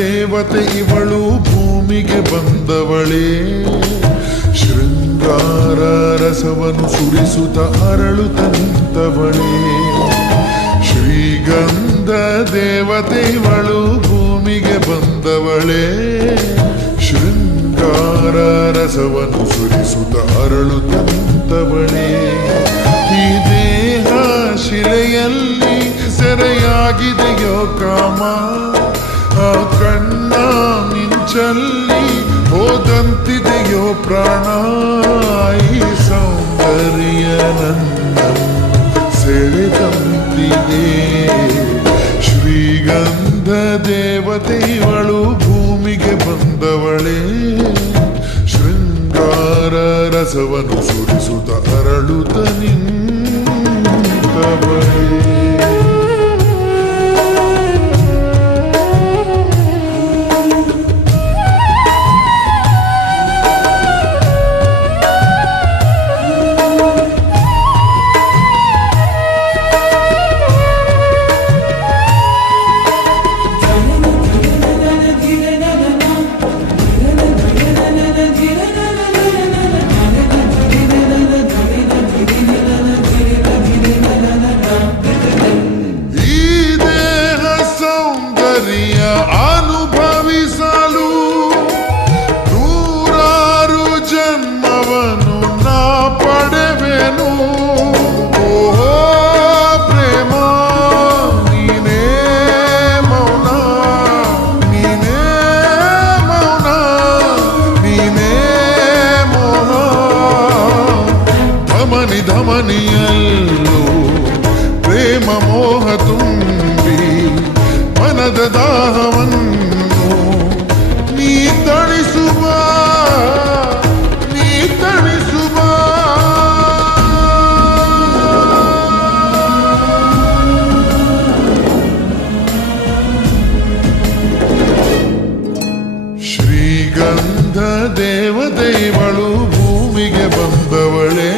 ದೇವತೆ ಇವಳು ಭೂಮಿಗೆ ಬಂದವಳೇ ಶೃಂಗಾರ ರಸವನ್ನು ಸುರಿಸುತ್ತ ಅರಳುತ್ತ ನಿಂತವಳೇ ಶ್ರೀಗಂಧ ದೇವತೆ ಇವಳು ಭೂಮಿಗೆ ಬಂದವಳೇ ಶೃಂಗಾರ ರಸವನ್ನು ಸುರಿಸುತ್ತ ಅರಳುತ್ತ ನಿಂತವಳೇ ಈ ದೇಹ ಶಿಲೆಯಲ್ಲಿ ಸೆರೆಯಾಗಿದೆಯೋ ಕಾಮ ಆ ಕಣ್ಣ ಮಿಂಚಲ್ಲಿ ಹೋದಂತಿದೆಯೋ ಪ್ರಾಣ ಈ ಸೌಂದರ್ಯ ನನ್ನ ಸೆಳೆದಂತಿದೆ ಶ್ರೀಗಂಧ ದೇವತೆ ಇವಳು ಭೂಮಿಗೆ ಬಂದವಳೇ ಶೃಂಗಾರ ರಸವನ್ನು ಸುರಿಸುತ್ತ ಅರಳುತ್ತ ನಿಂತವಳೇ ಅನುಭವಿಸಲು ನೂರಾರು ಜನ್ಮವನ್ನು ನಾ ಪಡೆವೆನು ಓಹೋ ಪ್ರೇಮ ನೀನೇ ಮೌನ ನೀನೇ ಮೌನ ನೀನೇ ಮೋಹ ಧಮನಿ ಧಮನಿಯಲ್ಲೂ ಪ್ರೇಮ ಮೋಹ ತುಂಬಿ ಮನದ ದಾಹವನ್ನು ನೀ ತಣಿಸುವ ಶ್ರೀಗಂಧ ದೇವತೆಗಳು ಭೂಮಿಗೆ ಬಂದವಳೇ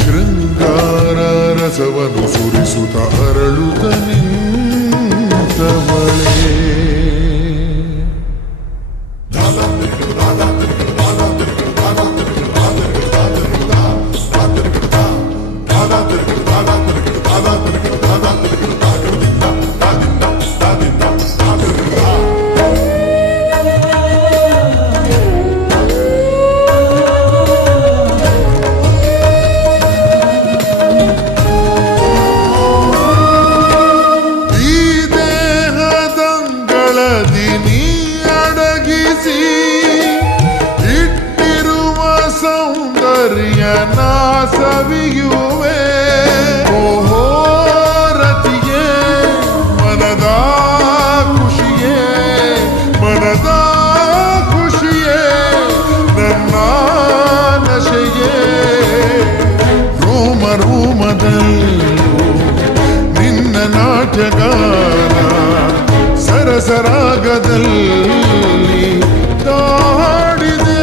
ಶೃಂಗಾರ ರಸವನ್ನು ಸುರಿಸುತ್ತ ಅರಳುತ್ತ ನಿಂತವಳೇ ಇಟ್ಟಿರುವ ಸೌಂದರ್ಯ ನಾ ಸವಿಯುವೆ ಓಹೋ ರತಿಯೇ ಮನದ ಖುಷಿಯೇ ನನ್ನ ನಶೆಯೇ ರೋಮ ರೋಮದಲ್ಲೂ ನಿನ್ನ ನಾಟ್ಯಗಾನ ಸರಸರಾಗದಲ್ಲಿ ತಾಡಿದೆ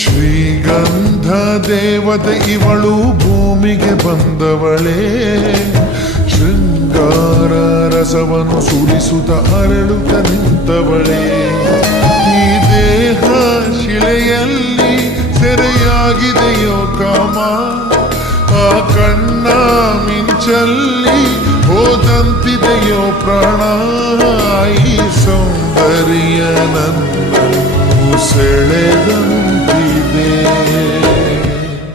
ಶ್ರೀಗಂಧ ದೇವತೆ ಇವಳು ಭೂಮಿಗೆ ಬಂದವಳೇ ಶೃಂಗಾರ ರಸವನ್ನು ಸುರಿಸುತ್ತ ಅರಳುತ್ತ ನಿಂತವಳೇ ಈ ದೇಹ ಶಿಲೆಯಲ್ಲಿ ಸೆರೆಯಾಗಿದೆಯೋ ಕಾಮ ಆ ಕಣ್ಣ ಮಿಂಚಲ್ಲಿ ಹೋದಂತಿದೆಯೋ ಪ್ರಾಣ ಈ ಸೌಂದರ್ಯ ನನ್ನ ಸೆಳೆದ